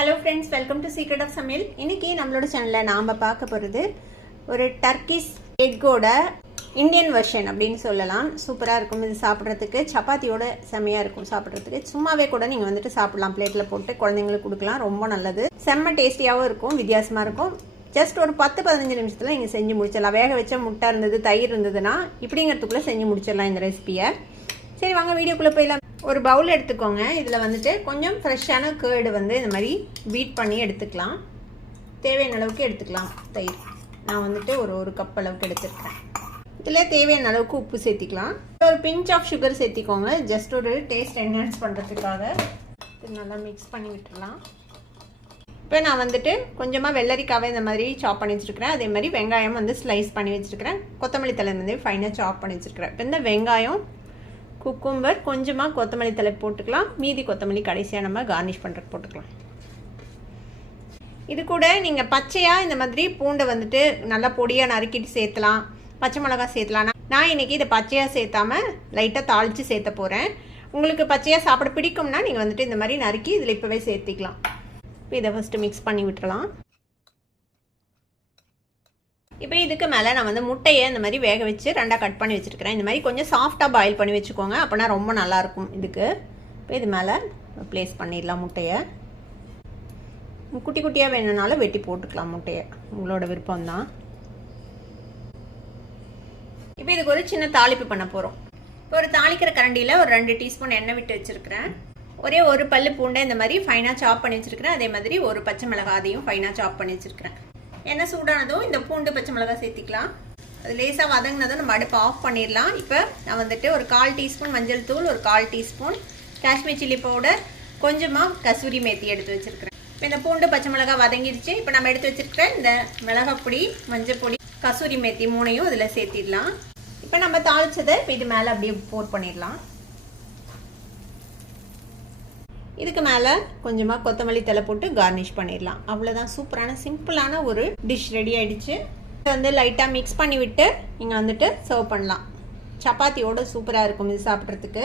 Hello friends, welcome to secret of சமையல். இன்றைக்கி நம்மளோட சேனலில் நாம் பார்க்க போகிறது ஒரு டர்க்கிஷ் எக்கோட இந்தியன் வெர்ஷன் அப்படின்னு சொல்லலாம். சூப்பராக இருக்கும். இது சாப்பிட்றதுக்கு சப்பாத்தியோட செம்மையாக இருக்கும். சாப்பிட்றதுக்கு சும்மாவே கூட நீங்கள் வந்துட்டு சாப்பிட்லாம். பிளேட்டில் போட்டு குழந்தைங்களுக்கு கொடுக்கலாம். ரொம்ப நல்லது. செம்ம டேஸ்டியாகவும் இருக்கும். வித்தியாசமாக இருக்கும். ஜஸ்ட் ஒரு 10-15 நிமிஷத்தில் நீங்கள் செஞ்சு முடிச்சிடலாம். வேக வச்ச முட்டை இருந்தது, தயிர் இருந்ததுன்னா இப்படிங்கிறதுக்குள்ளே செஞ்சு முடிச்சிடலாம் இந்த ரெசிபியை. சரி, வாங்க வீடியோக்குள்ளே போயிடலாம். ஒரு பவுல் எடுத்துக்கோங்க. இதில் வந்துட்டு கொஞ்சம் ஃப்ரெஷ்ஷான கேர்டு வந்து இந்த மாதிரி பீட் பண்ணி எடுத்துக்கலாம். தேவையான அளவுக்கு எடுத்துக்கலாம். தயிர் நான் வந்துட்டு ஒரு கப் அளவுக்கு எடுத்துருக்கேன். இதில் தேவையான அளவுக்கு உப்பு சேர்த்திக்கலாம். ஒரு பிஞ்ச் ஆஃப் சுகர் சேர்த்திக்கோங்க. ஜஸ்ட் ஒரு டேஸ்ட் என்ஹான்ஸ் பண்ணுறதுக்காக. இது நல்லா மிக்ஸ் பண்ணி விட்டுடலாம். இப்போ நான் வந்துட்டு கொஞ்சமாக வெள்ளரிக்காவை இந்த மாதிரி சாப் பண்ணி வச்சுருக்கிறேன். அதே மாதிரி வெங்காயம் வந்து ஸ்லைஸ் பண்ணி வச்சுருக்கிறேன். கொத்தமல்லி தலை வந்து ஃபைனாக சாப் பண்ணி வச்சுருக்கிறேன். இப்போ இந்த வெங்காயம், குக்கும்பர், கொஞ்சமாக கொத்தமல்லி தலை போட்டுக்கலாம். மீதி கொத்தமல்லி கடைசியாக நம்ம கார்னிஷ் பண்ணுறதுக்கு போட்டுக்கலாம். இது கூட நீங்கள் பச்சையாக இந்த மாதிரி பூண்டை வந்துட்டு நல்லா பொடியாக நறுக்கிட்டு சேர்த்தலாம். பச்சை மிளகா சேர்த்தலாம். நான் இன்றைக்கி இதை பச்சையாக சேர்த்தாமல் லைட்டாக தாளித்து சேர்த்த போகிறேன். உங்களுக்கு பச்சையாக சாப்பிட பிடிக்கும்னா நீங்கள் வந்துட்டு இந்த மாதிரி நறுக்கி இதில் இப்போவே சேர்த்திக்கலாம். இப்போ இதை ஃபஸ்ட்டு மிக்ஸ் பண்ணி விட்டுறலாம். இப்போ இதுக்கு மேலே நான் வந்து முட்டையை இந்த மாதிரி வேக வச்சு 2ஆக கட் பண்ணி வச்சுருக்கிறேன். இந்த மாதிரி கொஞ்சம் சாஃப்டாக பாயில் பண்ணி வச்சுக்கோங்க. அப்போனா ரொம்ப நல்லாயிருக்கும் இதுக்கு. இப்போ இது மேலே ப்ளேஸ் பண்ணிடலாம் முட்டையை. குட்டி குட்டியாக வேணும்னாலும் வெட்டி போட்டுக்கலாம் முட்டையை. உங்களோட விருப்பம்தான். இப்போ இதுக்கு ஒரு சின்ன தாளிப்பு பண்ண போகிறோம். இப்போ ஒரு தாளிக்கிற கரண்டியில் ஒரு 2 டீஸ்பூன் எண்ணெய் விட்டு வச்சுருக்கிறேன். ஒரே ஒரு பல்லு பூண்டை இந்த மாதிரி ஃபைனாக சாப் பண்ணி வச்சுருக்கிறேன். அதே மாதிரி ஒரு பச்சை மிளகாய் அதையும் ஃபைனாக சாப் பண்ணி வச்சுருக்கிறேன். எண்ணெய் சூடானதும் இந்த பூண்டு பச்சை மிளகாய் சேர்த்திக்கலாம். அது லேசாக வதங்கினதும் நம்ம அடுப்பு ஆஃப் பண்ணிடலாம். இப்போ நான் வந்துட்டு ஒரு 1/4 டீஸ்பூன் மஞ்சள் தூள், ஒரு 1/4 டீஸ்பூன் காஷ்மீர் சில்லி பவுடர், கொஞ்சமாக கசூரி மேத்தி எடுத்து வச்சுருக்கிறேன். இப்போ இந்த பூண்டு பச்சை மிளகாய் வதங்கிடுச்சு. இப்போ நம்ம எடுத்து வச்சுருக்கிற இந்த மிளகாய் பொடி, மஞ்சள் பொடி, கசூரி மேத்தி 3ஐயும் இதில் சேர்த்திடலாம். இப்போ நம்ம தாளிச்சதை இப்போ இது மேலே அப்படியே போர் பண்ணிடலாம். இதுக்கு மேலே கொஞ்சமாக கொத்தமல்லி தலை போட்டு கார்னிஷ் பண்ணிடலாம். அவ்வளோதான். சூப்பரான சிம்பிளான ஒரு டிஷ் ரெடி ஆகிடுச்சு. இதை வந்து லைட்டாக மிக்ஸ் பண்ணி விட்டு நீங்கள் வந்துட்டு சர்வ் பண்ணலாம். சப்பாத்தியோடு சூப்பராக இருக்கும் இது சாப்பிட்றதுக்கு.